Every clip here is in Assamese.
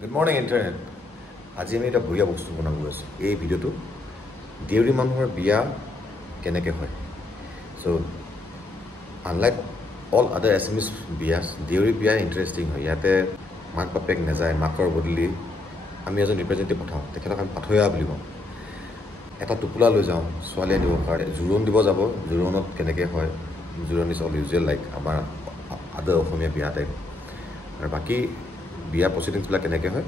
Good morning, Internet. আজি আমি এটা বঢ়িয়া বস্তু বনাব গৈছোঁ এই ভিডিঅ'টো দেউৰী মানুহৰ বিয়া কেনেকৈ হয় সো আনলাইক অল আদাৰ এছএমএছ বিয়া দেউৰী বিয়া ইণ্টাৰেষ্টিং হয় ইয়াতে মাক বাপেক নাযায় মাকৰ বদলি আমি এজন ৰিপ্ৰেজেণ্টেটিভ পঠাওঁ তেখেতক আমি পাথৈয়া বুলি কওঁ এটা টোপোলা লৈ যাওঁ ছোৱালী আনিব কাৰণে জোৰোণ দিব যাব জোৰোণত কেনেকৈ হয় জোৰোণ ইজ অল ইউজুৱেল লাইক আমাৰ আদাৰ অসমীয়া বিয়া টাইপ আৰু বাকী বিয়া প্ৰচিডিংছবিলাক কেনেকৈ হয়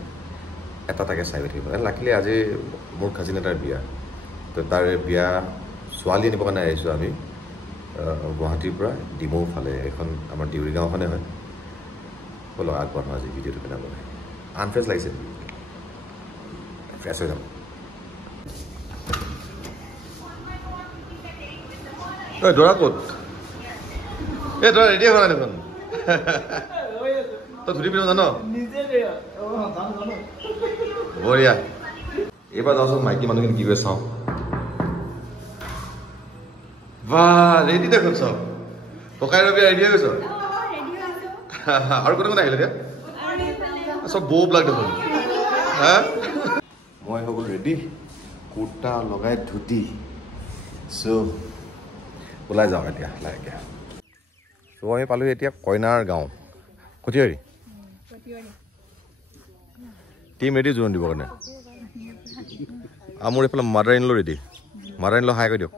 এটা তাকে চাই থাকিব লাকিলি আজি মোৰ কাজিন এটাৰ বিয়া তো তাৰ বিয়া ছোৱালী আনিবৰ কাৰণে আহিছোঁ আমি গুৱাহাটীৰ পৰা ডিমৌ ফালে এখন আমাৰ দেউৰী গাঁওখনে হয় ব'লক আগবঢ়াওঁ আজি ভিডিঅ'টো বনাবলৈ আনফ্ৰেছ লাগিছে ফ্ৰেছ হৈ যাম ঐ দৰা ক'ত এই দৰা ৰেডি হোৱা নাই দেখোন তই ধুতি পিন্ধ জানো বঢ়িয়া এইবাৰ যাওঁচোন মাইকী মানুহখিনি কি কৰি চাওঁ বা ৰেডি দেখোন চব ককাই ৰবি ৰেডি হৈ গৈছ আৰু কোনে কোনে আহিলে এতিয়া চব বৌবিলাক দেখোন হা মই হৈ গ'ল ৰেডি কুৰ্তা লগাই ধুতি চ' ওলাই যাওঁ এতিয়া লাহেকৈ চ' আমি পালোঁ এতিয়া কইনাৰ গাঁও কঠিয়াৰী টিম ৰেডি জোৰোণ দিবৰ কাৰণে আৰু মোৰ এইফালে mother in law ready mother in law hi কৰি দিয়ক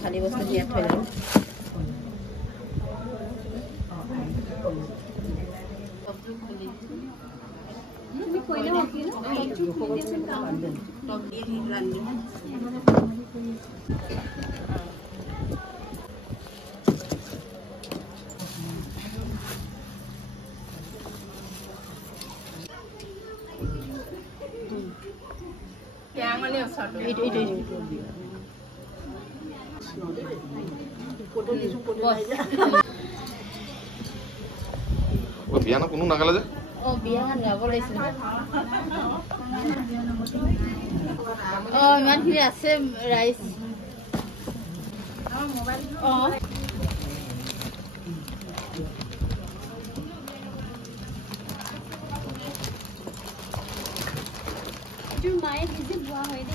খালি বস্তু দিয়া থৈ যাম তুমি কইলা হকি না একটু খুলি দিছে কাম টক দিয়ে রান্নি ক্যাঙ্গলে অসাটো এটা ফটো দিছো ফটো আইজা ও বিয়া না কোনো নাগালে যে ও বিয়া গান গাব লাগিছিল ও ইমান খিনি আছে ৰাইস আমাৰ মোবাইল ও তোৰ মায়ে দিছে বুৱা হৈ দে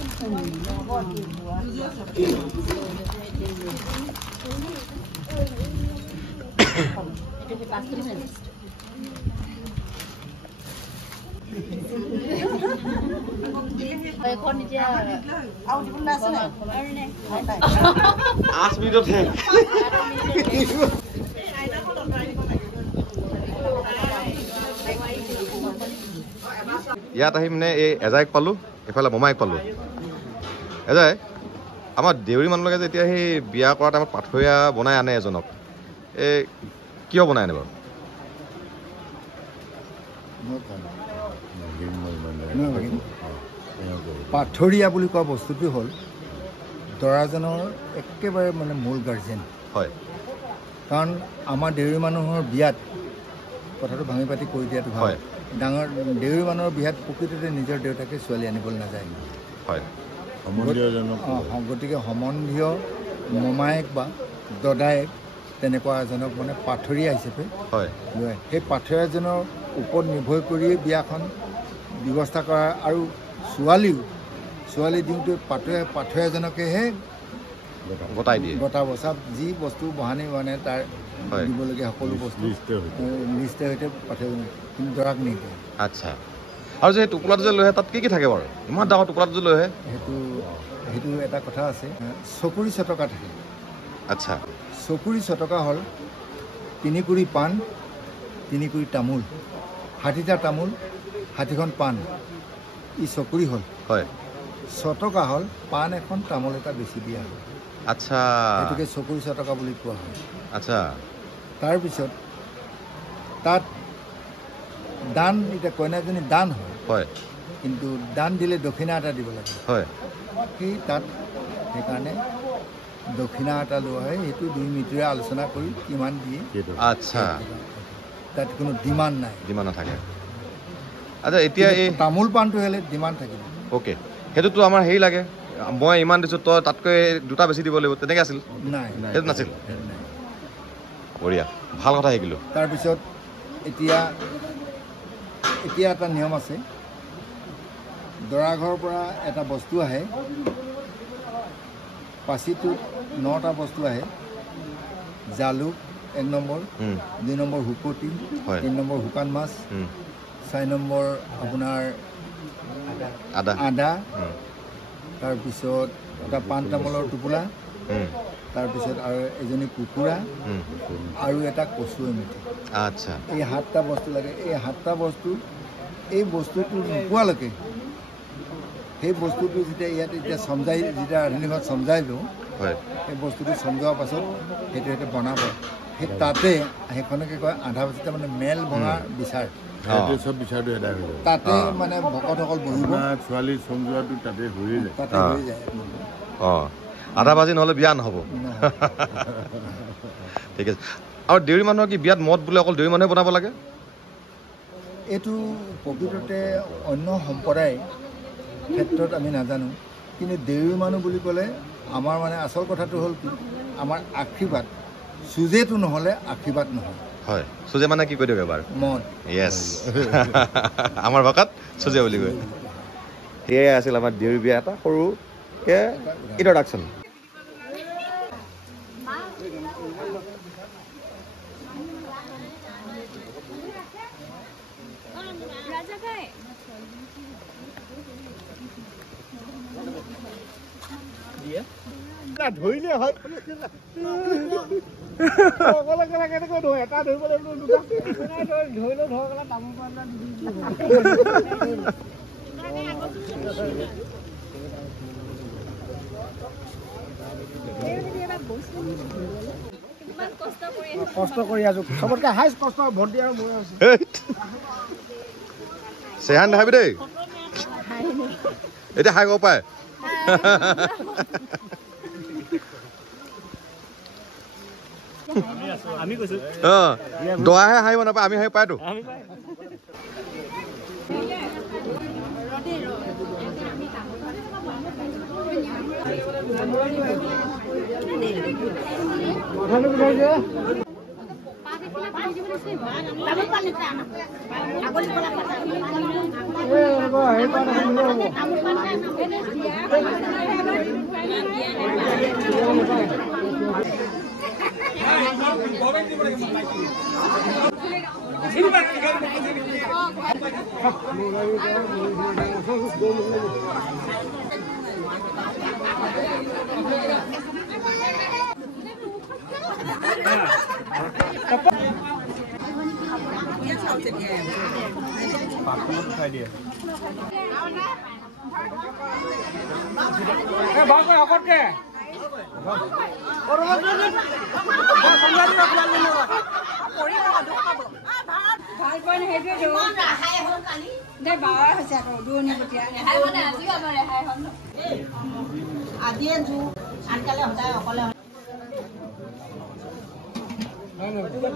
এটা পাঁচ মিনিট এখন এতিয়া আউ দিবলে আছে না আৰু নাই 8 মিনিটত হে ইয়াত আহি মানে এই এজাইক পালোঁ এইফালে মমাইক পালোঁ এজাই আমাৰ দেউৰী মানুহলৈকে যে এতিয়া সেই বিয়া কৰা টাইমত পাথৈয়া বনাই আনে এজনক এই কিয় বনাই আনে বাৰু পাথৰীয়া বুলি কোৱা বস্তুটো হ'ল দৰাজনৰ একেবাৰে মানে মূল গাৰ্জেন হয় কাৰণ আমাৰ দেউৰী মানুহৰ বিয়াত কথাটো ভাঙি পাতি কৈ দিয়াটো হয় ডাঙৰ দেউৰী মানুহৰ বিয়াত প্ৰকৃততে নিজৰ দেউতাকে ছোৱালী আনিবলৈ নাযায় হয় গতিকে সম্বন্ধীয় মমায়েক বা দদায়েক তেনেকুৱা এজনক মানে পাথৰীয়া হিচাপে হয় লৈ সেই পাথৰীয়াজনৰ ওপৰত নিৰ্ভৰ কৰিয়েই বিয়াখন ব্যৱস্থা কৰা আৰু ছোৱালী দিওঁতে পাঠৈ এজনকেহে গতাই দিয়ে গতাব চাব যি বস্তু বহানি মানে তাৰ দিবলগীয়া সকলো বস্তু লিষ্টে সৈতে পাঠৈ কিন্তু দৰাক নিদিয়ে আচ্ছা আৰু যে টোপোলাটো যে লৈ আহে তাত কি থাকে বাৰু ইমান ডাঙৰ টোপোলাটো যে লৈ আহে সেইটো এটা কথা আছে চকুৰি ছটকা থাকে আচ্ছা চকুৰি ছটকা হ'ল 3 কুৰি পাণ 3 কুৰি তামোল 60টা তামোল 60খন পাণ ই চকুৰি হ'ল হয় ছটকা হ'ল পাণ এখন তামোল এটা বেছি দিয়া হয় আচ্ছা গতিকে চকুৰি ছটকা বুলি কোৱা হয় আচ্ছা তাৰপিছত তাত দান এতিয়া কইনাজনী দান হয় কিন্তু দান দিলে দক্ষিণা এটা দিব লাগে হয় সেই তাত সেইকাৰণে দক্ষিণা এটা লোৱা হয় সেইটো 2 মিনিটৰে আলোচনা কৰি কিমান দিয়ে আচ্ছা তাত কোনো ডিমাণ্ড নাই ডিমাণ্ড নাথাকে আচ্ছা এতিয়া এই তামোল পাণটো হ'লে ডিমাণ্ড থাকিব অ'কে সেইটোতো আমাৰ হেৰি লাগে মই ইমান দিছোঁ তই তাতকৈ 2টা বেছি দিব লাগিব তেনেকৈ আছিল নাই সেইটো নাছিল বঢ়িয়া ভাল কথা শিকিলোঁ তাৰপিছত এতিয়া এটা নিয়ম আছে দৰা ঘৰৰ পৰা এটা বস্তু আহে পাচিটোত 9টা বস্তু আহে জালুক 1 নম্বৰ 2 নম্বৰ শুকতি 3 নম্বৰ শুকান মাছ 4 নম্বৰ আপোনাৰ আদা তাৰপিছত এটা পাণ তামোলৰ টোপোলা তাৰপিছত আৰু এজনী কুকুৰা আৰু এটা কচু এমুঠি আচ্ছা এই 7টা বস্তু লাগে এই 7টা বস্তু এই বস্তুটো নোপোৱালৈকে সেই বস্তুটো যেতিয়া ইয়াত এতিয়া সমজাই যেতিয়া ৰান্ধনীঘৰত সমজাই দিওঁ সেই বস্তুটো সমজোৱাৰ পাছত সেইটো বনাব সেই তাতে সেইখনকে কয় আধা বস্তুতে মানে মেল ভঙা বিচাৰ চব বিচাৰটো এদাই হৈ যায় তাতে মানে ভকতসকল বহিব ছোৱালী সমজোৱাটো তাতে হৈ যায় অঁ আধা বাজি নহ'লে বিয়া নহ'ব ঠিক আছে আৰু দেউৰী মানুহৰ কি বিয়াত মদ বোলে অকল দেউৰী মানুহে বনাব লাগে এইটো প্ৰকৃততে অন্য সম্প্ৰদায় ক্ষেত্ৰত আমি নাজানো কিন্তু দেউৰী মানুহ বুলি ক'লে আমাৰ মানে আচল কথাটো হ'ল কি আমাৰ আশীৰ্বাদ চুজেটো নহ'লে আশীৰ্বাদ নহয় হয় চুজে মানে কি কৈ দিয়ক এবাৰ মদ য়েছ আমাৰ ভাষাত চুজে বুলি কয় সেয়াই আছিল আমাৰ দেউৰী বিয়া এটা সৰুকৈ ইণ্ট্ৰডাকশ্যন ধৰিলে হয় এটা ধৰিব ধৰিলে ধৰ তামোল কষ্ট কৰি আছো চবতকে হাইষ্ট কষ্ট ভণ্টি আৰু মই আছো চেহান দেখাবি দেই এতিয়া হাই ক'ব পাৰে আমি কৈছো দৰাহে হাঁহিব নাপায় আমি হাঁহি পায়তো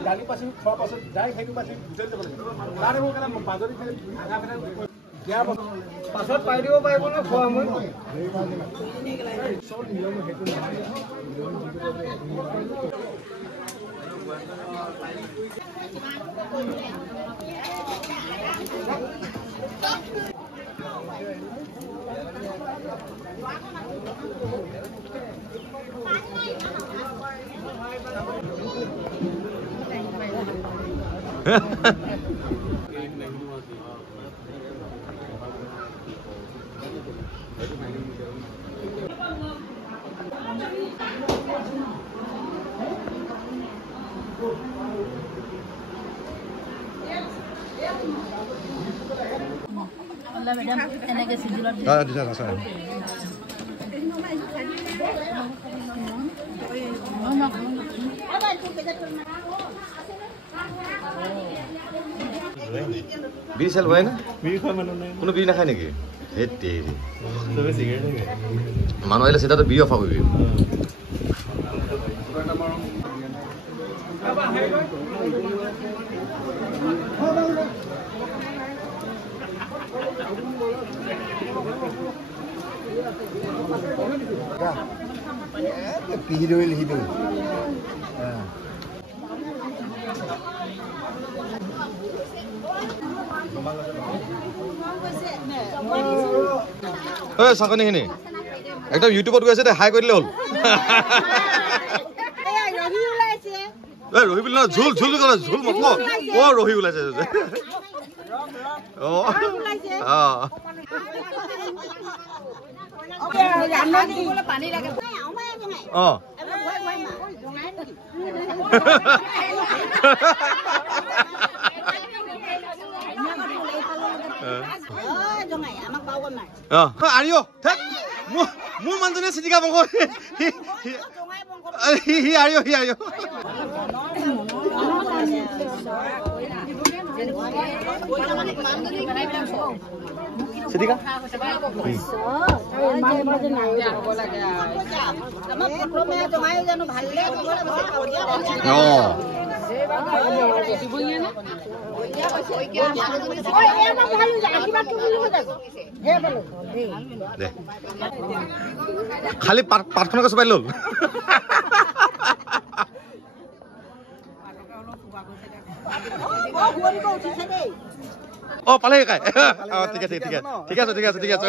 গালি পাছি খোৱাৰ পাছত যাই সেইটো পাছি গুচাই যাব লাগে তাৰ মোৰ কাৰণে বাজৰি দিয়া পাছত পাই দিব পাৰিব ন খোৱা মই চব নিয়ম সেইটো নহয় বিড়ি চেল হয় না কোনো বিড়ি নাখায় নেকি হেৰি মানুহ আহিলে চিধাটো বিড়ি অফাৰ কৰিবি Pihidul hidup. Hey, sakani ini. Ekdom YouTube goi ase de hi korile hol. Hey, Rohi bilna झूल झूल kora झूल mako. Oh, Rohi ulaise. Oh. Ah. Oh. Aryo, tak. Mu manjane sidika bangko. Hi aryo. Sidika? Oh. খালি পাটখনকে চপাই লল ও পালে কাই ঠিক আছে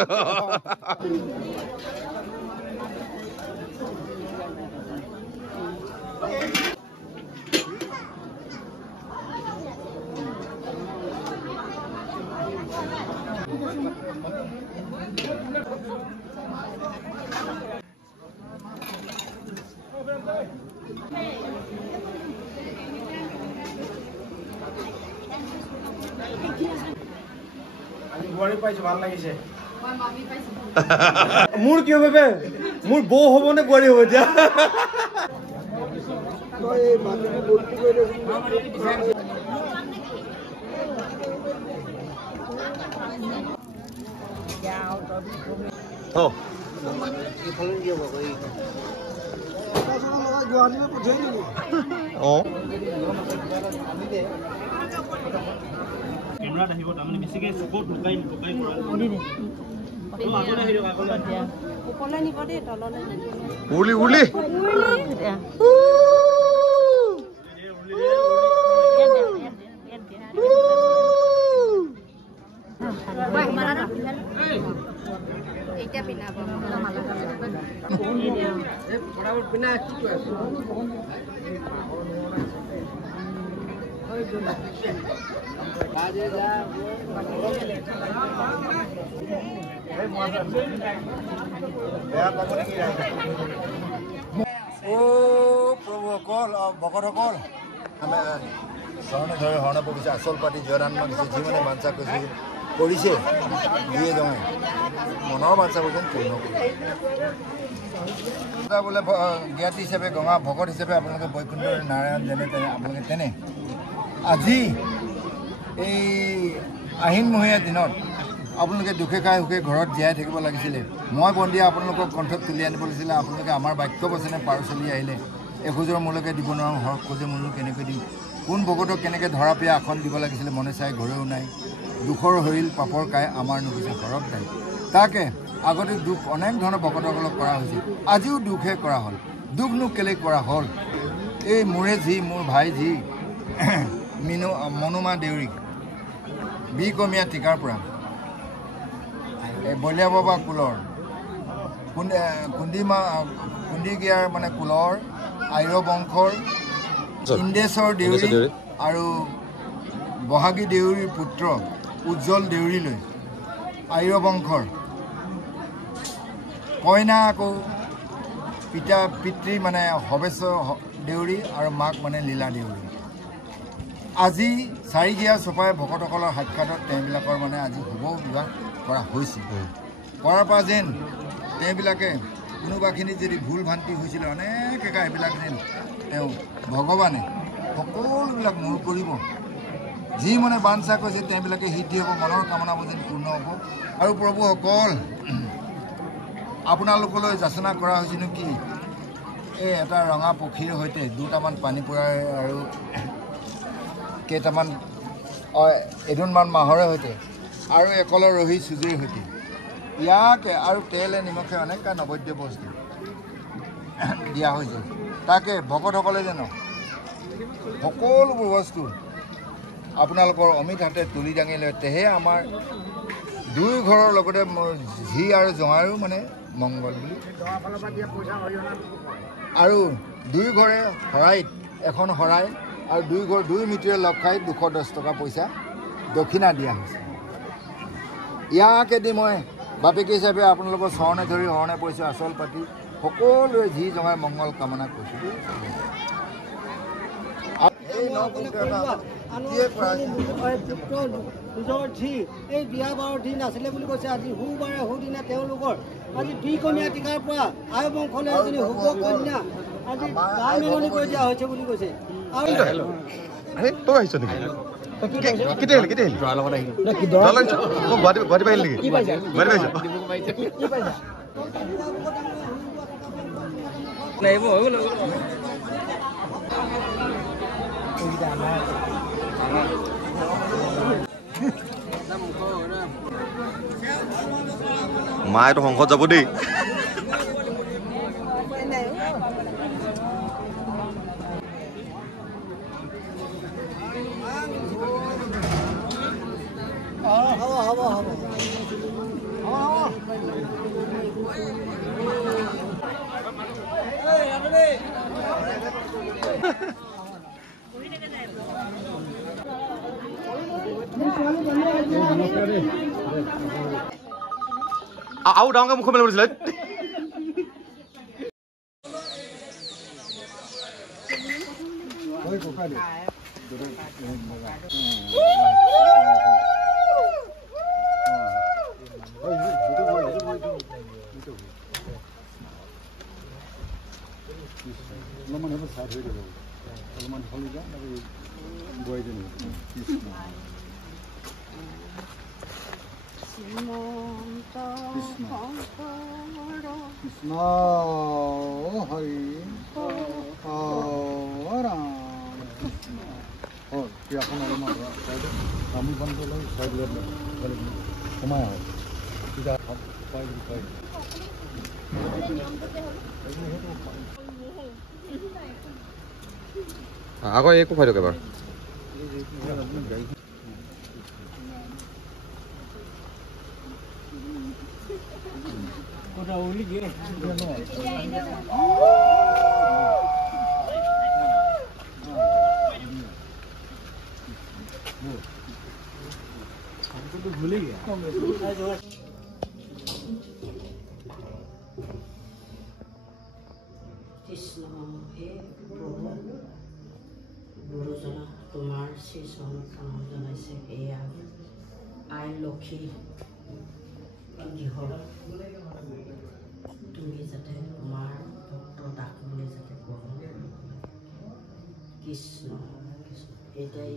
মোৰ কি হবে মোৰ বউ হব নে বোৱাৰী হ'ব এতিয়া কেমেৰাত আহিব তাৰমানে বেছিকে স্পট লুকাই কৰা ওপৰলৈ নিব দে তললৈ উলি এতিয়া পিনাব প্ৰভুসকল ভকতসকল আমি শৰণে ধৰে শৰণে পৰিছে আচল পাতি জয়দান মাগিছে যি মানে বাঞ্ছা কৰিছে দিয়ে জমাই মনৰ বাঞ্ছা কৰিছে পূৰ্ণ বোলে জ্ঞাতি হিচাপে গঙা ভকত হিচাপে আপোনালোকে বৈকুণ্ঠ নাৰায়ণ যেনে তেনে আপোনালোকে তেনে আজি এই আহিনমহীয়া দিনত আপোনালোকে দুখে খাই সুখে ঘৰত জীয়াই থাকিব লাগিছিলে মই বন্দিয়া আপোনালোকক কণ্ঠত তুলি আনিব লাগিছিলে আপোনালোকে আমাৰ বাক্য বচনে পাৰ চলি আহিলে এখোজৰ মোলৈকে দিব নোৱাৰোঁ হৰক খোজে মোলৈ কেনেকৈ দিম কোন ভকতক কেনেকৈ ধৰা পিয়া আসন দিব লাগিছিলে মনে চাই ঘৰেও নাই দুখৰ হৈল পাপৰ কাই আমাৰ নুগুছে হৰক দায় তাকে আগতে দুখ অনেক ধৰণৰ ভকতসকলক কৰা হৈছিল আজিও দুখে কৰা হ'ল দুখনো কেলে কৰা হ'ল এই মোৰে ঝি মোৰ ভাই ঝি মনুমা দেউৰী বিকমীয়া টিকাৰ পৰা এই বলিয়া বাবা কুলৰ কুন্দিগিয়াৰ মানে কুলৰ আইৰ বংশৰ ইন্দেশ্বৰ দেউৰী আৰু বহাগী দেউৰীৰ পুত্ৰ উজ্জ্বল দেউৰীলৈ আইৰ বংশৰ কইনা আকৌ পিতৃ মানে হবেশ্বৰ দেউৰী আৰু মাক মানে লীলা দেউৰী আজি চাৰিগিয়া চপাই ভকতসকলৰ সাক্ষাতত তেওঁবিলাকৰ মানে আজি শুভ বিবাহ কৰা হৈছিল কৰাৰ পৰা যেন তেওঁবিলাকে কোনোবাখিনি যদি ভুল ভ্ৰান্তি হৈছিলে অনেক একা এইবিলাক যেন তেওঁ ভগৱানে সকলোবিলাক মূৰ কৰিব যি মনে বাঞ্ছা কৈছে তেওঁবিলাকে সিদ্ধি হ'ব মনৰ কামনাবোৰ যেন পূৰ্ণ হ'ব আৰু প্ৰভুসকল আপোনালোকলৈ যাচনা কৰা হৈছিল কি এই এটা ৰঙা পক্ষীৰ সৈতে দুটামান পানী পৰাৰ আৰু কেইটামান এদোনমান মাহৰে সৈতে আৰু একলৰ ৰহি চুজিৰ সৈতে ইয়াকে আৰু তেলে নিমখে অনেক নৈবেদ্য বস্তু দিয়া হৈছে তাকে ভকতসকলে যেন সকলোবোৰ বস্তু আপোনালোকৰ অমিত হাতে তুলি দাঙি লয় তেহে আমাৰ দুই ঘৰৰ লগতে ঝি আৰু জঙাৰো মানে মংগল বুলি আৰু দুই ঘৰে শৰাইত এখন শৰাই আৰু দুই মিতিৰে লগ খাই 210 টকা পইচা দক্ষিণা দিয়া হৈছে ইয়াকে দি মই বাপেকি হিচাপে আপোনালোকৰ চৰণে ধৰি হৰণে পইচা আচল পাতি সকলোৱে ঝি জঙাই মংগল কামনা কৰিছোঁ নিজৰ ঝি এই বিয়া বাৰৰ দিন আছিলে বুলি কৈছে আজি সোমবাৰে সুদিনা তেওঁলোকৰ আজি বিকমীয়া টিকাৰ পৰা আই বংশলৈ এজনী শুভ কন্যা আজি গাই মেলনি কৰি দিয়া হৈছে বুলি কৈছে মায়েতো সংসদ যাব দেই আউ ডাঙৰকে মুখ মেলিব দিছিলে অলপমান সেইবোৰ চাই থৈ দিব অলপমান হলি যা বোৱাৰীজনী কৃষ্ণ কৃষ্ণ হৰি ৰাম কৃষ্ণ হ'ল ক্ৰিয়াখন অলপমান তামোলখনটো লৈ চাইড লৈ সোমাই আহক তেতিয়া পাই পাই আকৌ একো খাই দিয়ক এবাৰ ভুলে গিয়া কৃষ্ণ হে প্ৰভু গুৰুজনা তোমাৰ শ্ৰীচৰণত প্ৰণাম জনাইছে এয়া আই লক্ষী গৃহ তুমি যাতে তোমাৰ ভক্ত দাস বুলি যাতে গ্ৰহণ কৃষ্ণ কৃষ্ণ এটাই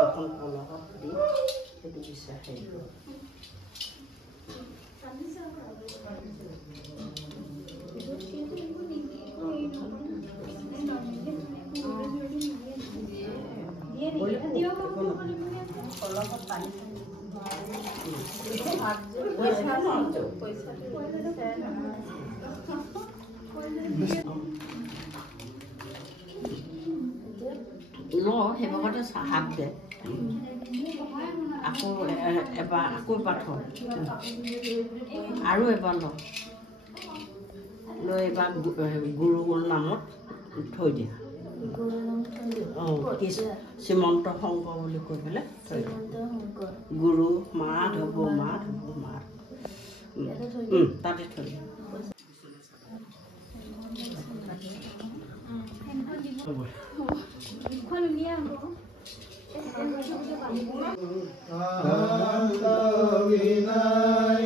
দুখন কলহত দি সেইটো বিশ্বাস হেৰি কৰ ল সেইভাগতে হাত দে আকৌ এবাৰ থ আৰু এবাৰ ল লৈ এবাৰ গুৰুৰ নামত থৈ দিয়া শ্ৰীমন্ত শংকৰ বুলি কৈ পেলাই থৈ দিয়া গুৰু মাধৱ তাতে থৈ দিয়া Vináy